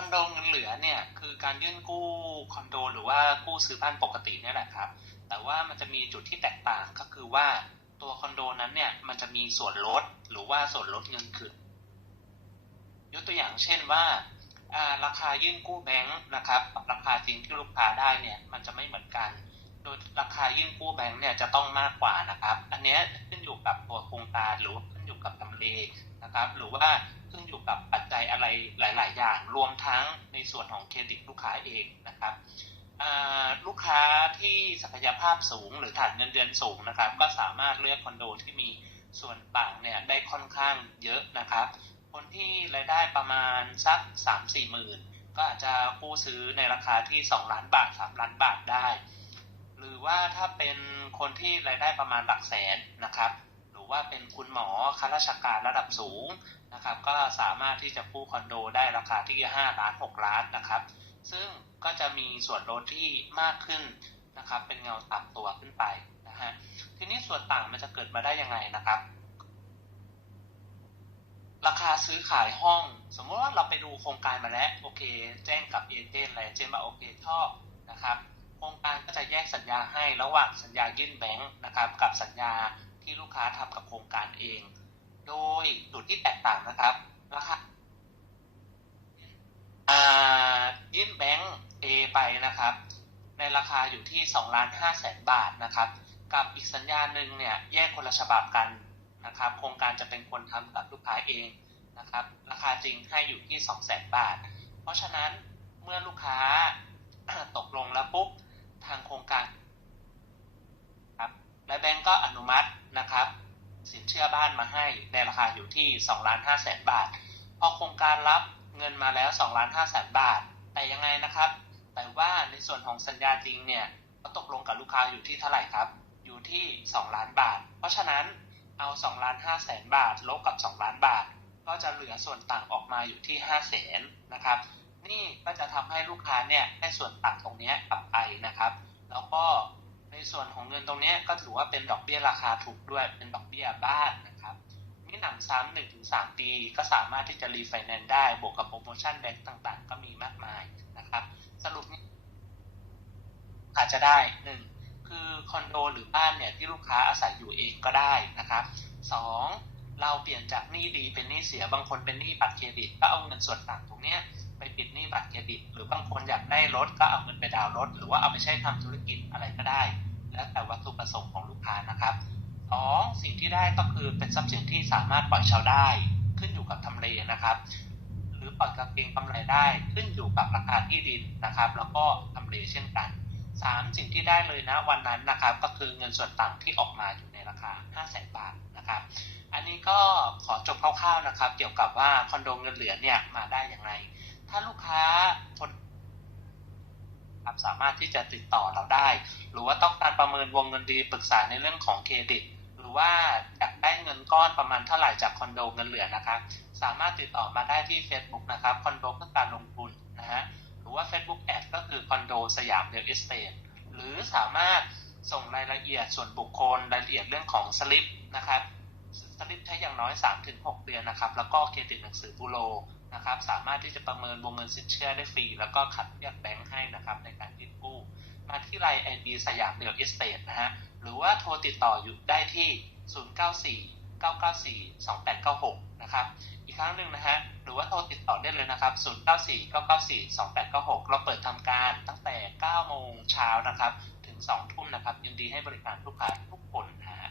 อนโดเงินเหลือเนี่ยคือการยื่นกู้คอนโด หรือว่ากู้ซื้อบ้านปกติเนี่ยแหละครับ แต่ว่ามันจะมีจุดที่แตกต่างก็คือว่าตัวคอนโดนั้นเนี่ยมันจะมีส่วนลดหรือว่าส่วนลดเงินคืนยกตัวอย่างเช่นว่าราคายื่นกู้แบงค์นะครับกับราคาจริงที่ลูกค้าได้เนี่ยมันจะไม่เหมือนกัน โดยราคายื่นกู้แบงค์เนี่ยจะต้องมากกว่านะครับ อันนี้ขึ้นอยู่กับตัวโครงการหรือขึ้นอยู่กับทำเลนะครับ หรือว่าขึ้นอยู่กับปัจจัย วมทั้งในส่วนของเครดิตลูกค้าเองนะครับลูกค้าที่ศักยภาพสูงหรือฐานเงินเดือนสูงนะครับ ก็สามารถเลือกคอนโดที่มีส่วนต่างเนี่ยได้ค่อนข้างเยอะนะครับ คนที่รายได้ประมาณสักสามสี่หมื่นก็อาจจะกู้ซื้อในราคาที่สองล้านบาทสามล้านบาทได้ หรือว่าถ้าเป็นคนที่รายได้ประมาณหลักแสนนะครับ ว่าเป็นคุณหมอข้าราชการระดับสูงนะครับ ก็สามารถที่จะกู้คอนโดได้ราคาที่ห้าล้านหกล้านนะครับ ซึ่งก็จะมีส่วนลดที่มากขึ้นนะครับ เป็นเงาต่ำตัวขึ้นไปนะฮะทีนี้ส่วนต่างมันจะเกิดมาได้ยังไงนะครับ ราคาซื้อขายห้อง สมมติว่าเราไปดูโครงการมาแล้วโอเค แจ้งกับเอเจนต์อะไรเจนมาโอเคชอบนะครับ โครงการก็จะแยกสัญญาให้ระหว่างสัญญายื่นแบงค์นะครับ กับสัญญา ที่ลูกค้าทำกับโครงการเอง โดยจุดที่แตกต่างนะครับราคายื่นแบงค์ A ไปนะครับ ในราคาอยู่ที่2ล้าน5แสนบาทนะครับ กับอีกสัญญาหนึ่งเนี่ยแยกคนละฉบับกันนะครับ โครงการจะเป็นคนทำกับลูกค้าเองนะครับ ราคาจริงให้อยู่ที่2แสนบาท เพราะฉะนั้นเมื่อลูกค้าตกลงแล้วปุ๊บทางโครงการครับและแบงก์ก็อนุมัตินะครับ สินเชื่อบ้านมาให้ใน ราคาอยู่ที่2ล้าน5แสนบาท พอโครงการรับเงินมาแล้ว2ล้าน5แสนบาท แต่ยังไงนะครับ แต่ว่าในส่วนของสัญญาจริงเนี่ยก็ตกลงกับลูกค้าอยู่ที่เท่าไหร่ครับ อยู่ที่ 2 ล้านบาท เพราะฉะนั้นเอา2ล้าน5แสนบาท ลบกับ 2 ล้านบาท ก็จะเหลือส่วนต่างออกมาอยู่ที่5แสนนะครับ นี่ก็จะทำให้ลูกค้าเนี่ยได้ส่วนต่างตรงนี้กลับไปนะครับ แล้วก็ในส่วนของเงินตรงนี้ก็ถือว่าเป็นดอกเบี้ยราคาถูกด้วย เป็นดอกเบี้ยบ้าน นะครับมีหนำซ้ำหนึ่งถึงสามปี ก็สามารถที่จะรีไฟแนนซ์ได้ บวกกับโปรโมชั่นแบงก์ต่างๆ ก็มีมากมายนะครับ สรุปนี้อาจจะได้หนึ่งคือคอนโดหรือบ้านเนี่ยที่ลูกค้าอาศัยอยู่เองก็ได้นะครับสองเราเปลี่ยนจากหนี้ดีเป็นหนี้เสียบางคนเป็นหนี้บัตรเครดิต ก็เอาเงินส่วนต่างตรงเนี้ยไปปิดหนี้บัตรเครดิต หรือบางคนอยากได้รถก็เอาเงินไปดาวรถ หรือว่าเอาไปใช้ทำธุรกิจอะไรก็ได้ แล้วแต่วัตถุประสงค์ของลูกค้านะครับ สองสิ่งที่ได้ก็คือเป็นทรัพย์สินที่สามารถปล่อยเช่าได้ขึ้นอยู่กับทำเลนะครับ หรือปล่อยกระเกงกำไรได้ขึ้นอยู่กับราคาที่ดินนะครับ แล้วก็ทำเลเช่นกันสามสิ่งที่ได้เลยนะวันนั้นนะครับ ก็คือเงินส่วนต่างที่ออกมาอยู่ในราคา 5 0 0แสนบาทนะครับ อันนี้ก็ขอจบคร่าวๆนะครับ เกี่ยวกับว่าคอนโดเงินเหลือเนี่ยมาได้อย่างไรถ้าลูกค้าคนสามารถที่จะติดต่อเราได้ หรือว่าต้องการประเมินวงเงินดีปรึกษาในเรื่องของเครดิต รือว่าอยากได้เงินก้อนประมาณเท่าไหร่จากคอนโดเงินเหลือนะครับ สามารถติดต่อมาได้ที่ Facebook นะครับคอนโดเพื่อการลงทุนนะฮะหรือว่า Facebook แอดก็คือคอนโดสยามเรียลเอสเตทหรือสามารถส่งรายละเอียดส่วนบุคคลรายละเอียดเรื่องของสลิปนะครับสลิปใช้อย่างน้อย 3-6 เดือนนะครับ แล้วก็เครดิตหนังสือบูโรนะครับ สามารถที่จะประเมินวงเงินสินเชื่อได้ฟรี แล้วก็คัดเลือกแบงค์ให้นะครับในการยื่นกู้ มาที่ไลน์ไอดีสยามเรียลเอสเตทนะฮะ หรือว่าโทรติดต่ออยู่ได้ที่ 094 994 2896 นะครับ อีกครั้งหนึ่งนะฮะ หรือว่าโทรติดต่อได้เลยนะครับ 094 994 2896 เราเปิดทำการตั้งแต่ 9 โมงเช้านะครับ ถึง 2 ทุ่มนะครับ ยินดีให้บริการลูกค้าทุกคนนะ